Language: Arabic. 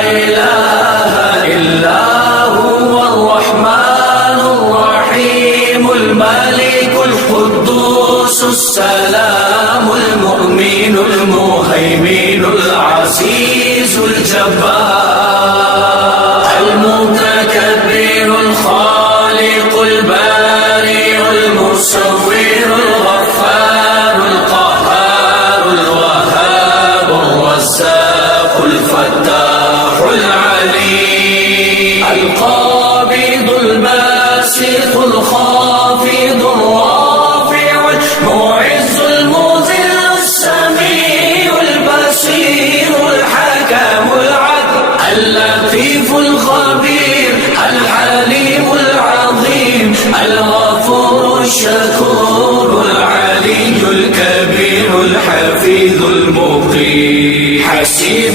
إله إلا هو الرحمن الرحيم الملك القدوس السلام المؤمن المهيمن العزيز الجبار المتكبر الخالق البارئ المصور الغفار القهار الوهاب الرزاق الفتاح العليم القابض الباسط الخافض الرافع المعز المذل السميع البصير الحكم العدل اللطيف الخبير الحليم العظيم الغفور الشكور العلي الكبير الحفيظ المقيم حسيب